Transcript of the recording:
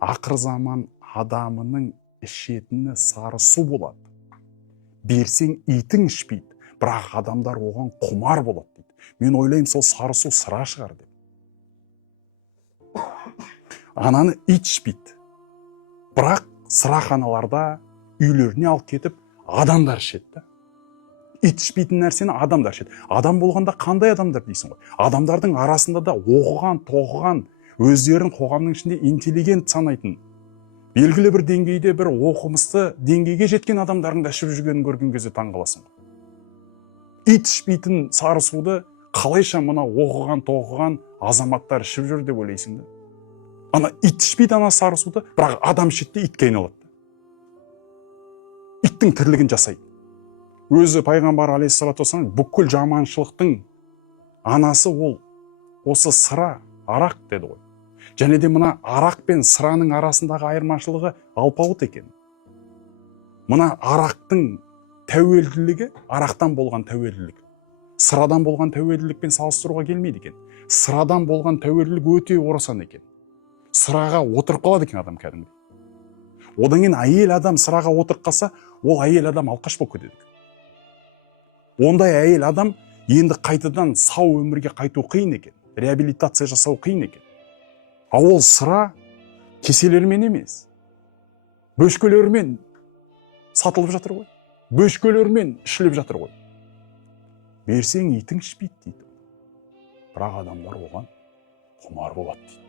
ақыр заман адамының ішетіні сары су болады. Берсең итің ішпейді, бірақ адамдар оған құмар болады дейді. Мен ойлаймын, сол сары су сыра шығар деп. Ананы ит ішпейді. Бірақ сыраханаларда үйлеріне алып кетіп, адамдар ішеді. Ит ішпейтін нәрсені адамдар ішеді. Адам болғанда қандай адамдар дейсің ғой? Адамдардың арасында да оқыған, тоқыған, өздерін қоғамның ішінде интеллигент санайтын, белгілі бір деңгейде бір оқымысты деңгейге жеткен адамдардың да ішіп жүргенін көрген кезде таң қаласың. Ит ішпейтін сары суды қалайша мына оқыған, тоқыған азаматтар ішіп жүр деп ойлайсың да? Ана ит ішпейді ана сары суды, бірақ адам ішеді, итке айналады. Иттің тірлігін жасайды. Өзі пайғамбар алейхиссалату вассалам бүкіл жаманшылықтың анасы ол осы сыра, арақ деді ғой. Және де мына арақ пен сыраның арасындағы айырмашылығы алпауыт екен. Мына арақтың тәуелділігі арақтан болған тәуелділік. Сырадан болған тәуелділікпен салыстыруға келмейді екен. Сырадан болған тәуелділік өте орасан екен. Сыраға отырып қалады екен адам кәдімгідей. Одан кейін әйел адам сыраға отырып қалса, ол әйел адам алқаш болып кетеді. Ондай әйел адам енді қайтадан сау өмірге қайту қиын екен. Реабилитация жасау қиын екен. А ол сыра кеселермен емес, бөшкелермен сатылып жатыр ғой. Бөшкелермен ішіліп жатыр ғой. Берсең итің ішпейді дейді. Бірақ адамдар оған құмар болады дейді.